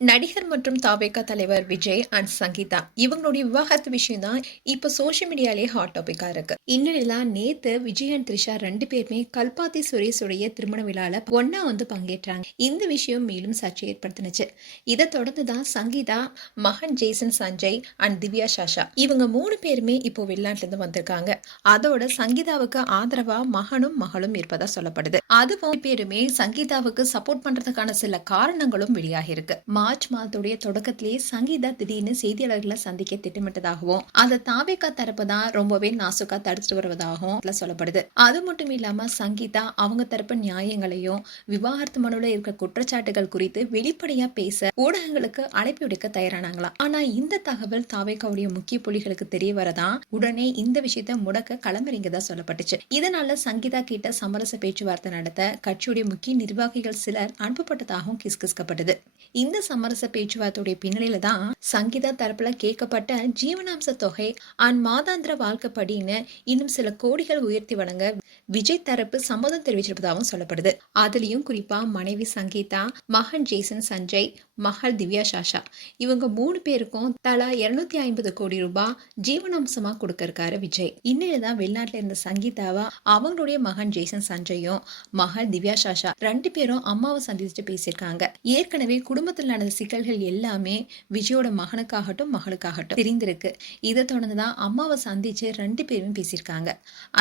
நடிகர் மற்றும் தாவேகா தலைவர் விஜய் அண்ட் சங்கீதா இவங்களுடைய விவாகரத்து விஷயம் தான் இப்போ சோஷியல் மீடியாலே ஹாட் டாபிக்கா இருக்கு. இந்நிலையில நேத்து விஜய் அண்ட் த்ரிஷா 2 பேருமே கல்பாத்தி சுரேஷுடைய திருமண விழால ஒன்னா பங்கேற்றாங்க. இந்த விஷயம் மேலும் சர்ச்சை ஏற்படுத்தினுச்சு. இதை தொடர்ந்து தான் சங்கீதா, மகன் ஜேசன் சஞ்சய் அண்ட் திவ்யா சாஷா இவங்க 3 பேருமே இப்போ வெளிநாட்டுல இருந்து வந்திருக்காங்க. அதோட சங்கீதாவுக்கு ஆதரவா மகனும் மகளும் இருப்பதா சொல்லப்படுது. அதுவும் பேருமே சங்கீதாவுக்கு சப்போர்ட் பண்றதுக்கான சில காரணங்களும் வெளியாகி இருக்கு. மார்ச் மாதத்துடைய தொடக்கத்திலேயே சங்கீதா திடீர்னு செய்தியாளர்களை சந்திக்க திட்டமிட்டதாகவும் அந்த தாவேகா தரப்பு தான் ரொம்பவே நாசுக்கா தடுத்துட்டு வருவதாகவும் சொல்லப்படுது. அது மட்டும் இல்லாம சங்கீதா அவங்க தரப்பு நியாயங்களையும் விவாகரத்து மனுல இருக்க குற்றச்சாட்டுகள் குறித்து வெளிப்படையா பேச ஊடகங்களுக்கு அழைப்பு விடுக்க தயாரானாங்களாம். ஆனா இந்த தகவல் தாவேகாவுடைய முக்கிய புள்ளிகளுக்கு தெரிய வரதான் உடனே இந்த விஷயத்த முடக்க களமிறங்கதா சொல்லப்பட்டுச்சு. இதனால சங்கீதா கிட்ட சமரச பேச்சுவார்த்தை நடத்த கட்சியுடைய முக்கிய நிர்வாகிகள் சிலர் அனுப்பப்பட்டதாகவும் கிஸ்கிஸ்கப்பட்டது. இந்த சமரச பேச்சுவார்த்தையுடைய பின்னணியில தான் சங்கீதா தரப்புல கேட்கப்பட்ட ஜீவனாம்ச தொகை அண்ட் மாதாந்திர வாழ்க்கைப்படின்னு இன்னும் சில கோடிகள் உயர்த்தி வழங்க விஜய் தரப்பு சம்மதம் தெரிவிச்சிருப்பதாகவும் சொல்லப்படுது. அதுலயும் குறிப்பா மனைவி சங்கீதா, மகன் ஜேசன் சஞ்சய், மகள் திவ்யா சாஷா இவங்க 3 பேருக்கும் தலா 250 கோடி ரூபாய் ஜீவனாம்சமா கொடுக்க இருக்காரு விஜய். இன்னும் வெளிநாட்டுல இருந்த சங்கீதாவா அவங்களுடைய மகன் ஜேசன் சஞ்சயும் மகள் திவ்யா சாஷா 2 பேரும் அம்மாவை சந்திச்சுட்டு பேசியிருக்காங்க. ஏற்கனவே குடும்பத்தில் நடந்த சிக்கல்கள் எல்லாமே விஜயோட மகனுக்காகட்டும் மகளுக்காகட்டும் தெரிந்திருக்கு. இதை தொடர்ந்துதான் அம்மாவை சந்திச்சு 2 பேரும் பேசியிருக்காங்க.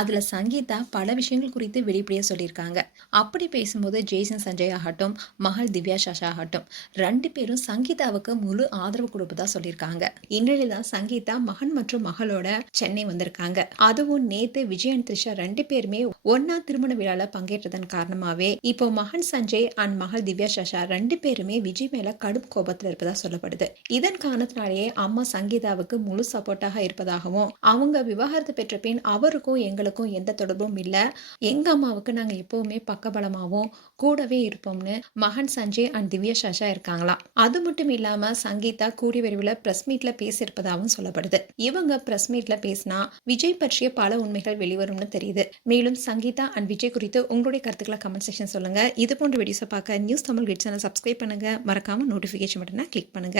அதுல சங்கீதா பல விஷயங்கள் குறித்து வெளிப்படையா சொல்லியிருக்காங்க. அப்படி பேசும்போது ஜேசன் சஞ்சய் ஆகட்டும் மகள் திவ்யா சாஷா ஆகட்டும் 2 பேரும் சங்கீதாவுக்கு முழு ஆதரவு கொடுப்பதா சொல்லியிருக்காங்க. இந்நிலையில சங்கீதா மகன் மற்றும் மகளோட சென்னை வந்திருக்காங்க. அதுவும் நேத்து விஜய் அண்ட் த்ரிஷா 2 பேருமே ஒன்னா திருமண விழால பங்கேற்றதன் காரணமாவே இப்போ மகன் சஞ்சய் அண்ட் மகள் திவ்யா சாஷா 2 பேருமே விஜய் மேல கடும் கோபத்துல இருப்பதா சொல்லப்படுது. இதன் காரணத்தினாலேயே அம்மா சங்கீதாவுக்கு முழு சப்போர்ட்டாக இருப்பதாகவும் அவங்க விவாகரத்து பெற்ற பின் அவருக்கும் எங்களுக்கும் எந்த தொடர்பும் இல்ல, எங்க அம்மாவுக்கு நாங்க எப்பவுமே பக்கபலமாவும் கூடவே இருப்போம்னு மகன் சஞ்சய் அண்ட் திவ்யா சாஷா இருக்காங்களாம். அது மட்டும் இல்லாம சங்கீதா கூடிய விரைவில் பிரஸ் மீட்ல பேசியிருப்பதாகவும் சொல்லப்படுது. இவங்க பிரஸ் மீட்ல பேசினா விஜய் பற்றிய பல உண்மைகள் வெளிவரும்னு தெரியுது. மேலும் சங்கீதா அண்ட் விஜய் குறித்து உங்களுடைய கருத்துக்களை கமெண்ட் செக்ஷன் சொல்லுங்க. இது போன்ற வீடியோஸை பார்க்க நியூஸ் தமிழ் கிட் சேனல் சப்ஸ்கிரைப் பண்ணுங்க. மறக்காம நோட்டிபிகேஷன் பட்டனை கிளிக் பண்ணுங்க.